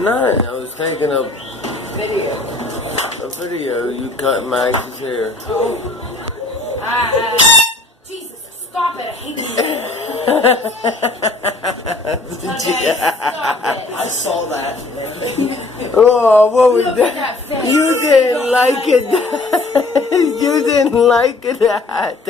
Nothing. I was taking Video. a video. You cut Max's hair. Oh. Jesus, stop it. I hate you. Okay, stop it. I saw that. Oh, what was Look that? at that face. You didn't like it. You didn't like that.